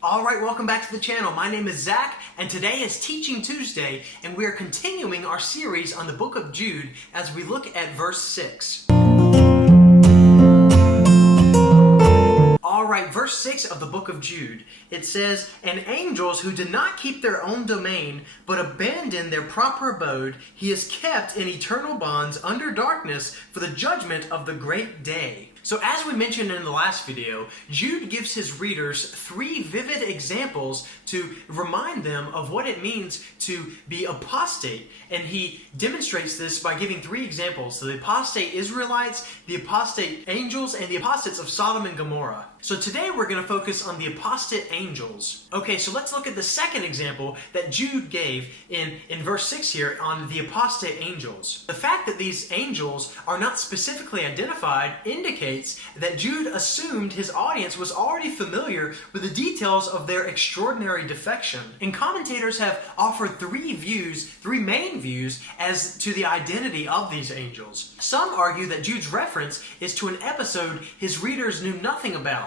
Alright, welcome back to the channel. My name is Zach, and today is Teaching Tuesday, and we are continuing our series on the book of Jude as we look at verse 6. Alright, verse 6 of the book of Jude. It says, "And angels who did not keep their own domain, but abandoned their proper abode, he is kept in eternal bonds under darkness for the judgment of the great day." So as we mentioned in the last video, Jude gives his readers three vivid examples to remind them of what it means to be apostate. And he demonstrates this by giving three examples: the apostate Israelites, the apostate angels, and the apostates of Sodom and Gomorrah. So today we're going to focus on the apostate angels. Okay, so let's look at the second example that Jude gave in verse 6 here on the apostate angels. The fact that these angels are not specifically identified indicates that Jude assumed his audience was already familiar with the details of their extraordinary defection. And commentators have offered three main views as to the identity of these angels. Some argue that Jude's reference is to an episode his readers knew nothing about.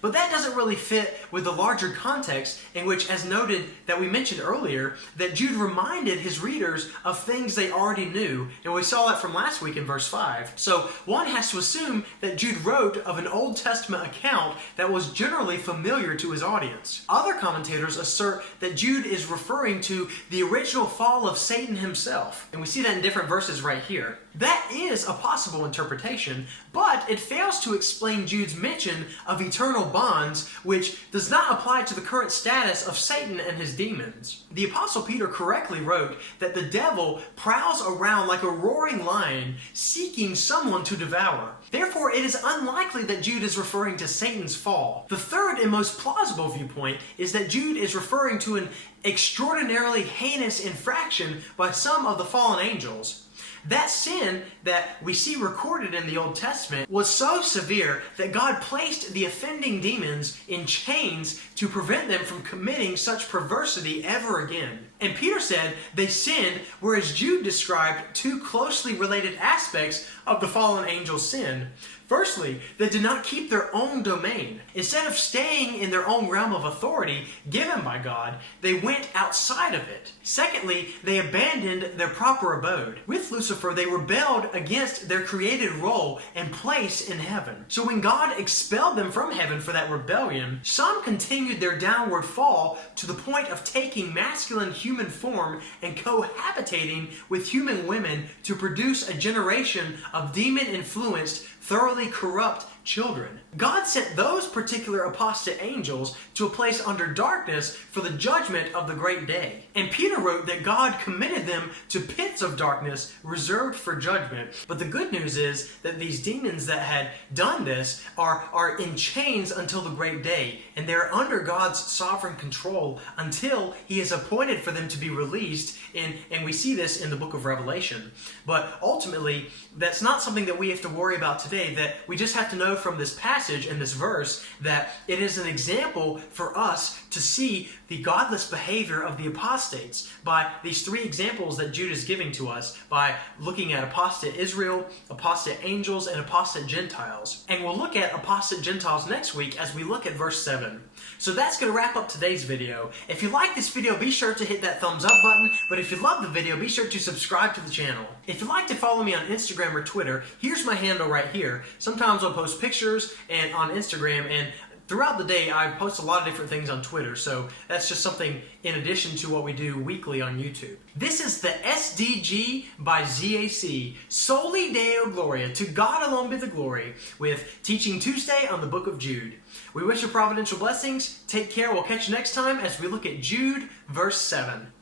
But that doesn't really fit with the larger context in which, as noted that we mentioned earlier, that Jude reminded his readers of things they already knew. And we saw that from last week in verse 5. So one has to assume that Jude wrote of an Old Testament account that was generally familiar to his audience. Other commentators assert that Jude is referring to the original fall of Satan himself. And we see that in different verses right here. That is a possible interpretation, but it fails to explain Jude's mention of eternal bonds, which does not apply to the current status of Satan and his demons. The Apostle Peter correctly wrote that the devil prowls around like a roaring lion, seeking someone to devour. Therefore, it is unlikely that Jude is referring to Satan's fall. The third and most plausible viewpoint is that Jude is referring to an extraordinarily heinous infraction by some of the fallen angels. That sin that we see recorded in the Old Testament was so severe that God placed the offending demons in chains to prevent them from committing such perversity ever again. And Peter said they sinned, whereas Jude described two closely related aspects of the fallen angel's sin. Firstly, they did not keep their own domain. Instead of staying in their own realm of authority given by God, they went outside of it. Secondly, they abandoned their proper abode. With Lucifer, they rebelled against their created role and place in heaven. So when God expelled them from heaven for that rebellion, some continued their downward fall to the point of taking masculine human form and cohabitating with human women to produce a generation of demon-influenced, thoroughly corrupt children. God sent those particular apostate angels to a place under darkness for the judgment of the great day. And Peter wrote that God committed them to pits of darkness reserved for judgment. But the good news is that these demons that had done this are in chains until the great day. And they're under God's sovereign control until He has appointed for them to be released. And we see this in the book of Revelation. But ultimately, that's not something that we have to worry about today. That we just have to know from this passage and this verse that it is an example for us to see the godless behavior of the apostates by these three examples that Jude is giving to us, by looking at apostate Israel, apostate angels, and apostate Gentiles. And we'll look at apostate Gentiles next week as we look at verse 7. So that's going to wrap up today's video. If you like this video, be sure to hit that thumbs up button. But if you love the video, be sure to subscribe to the channel. If you'd like to follow me on Instagram or Twitter, here's my handle right here. Sometimes I'll post pictures and on Instagram, and throughout the day, I post a lot of different things on Twitter, so that's just something in addition to what we do weekly on YouTube. This is the SDG by ZAC, Soli Deo Gloria, to God alone be the glory, with Teaching Tuesday on the book of Jude. We wish you providential blessings. Take care. We'll catch you next time as we look at Jude, verse 7.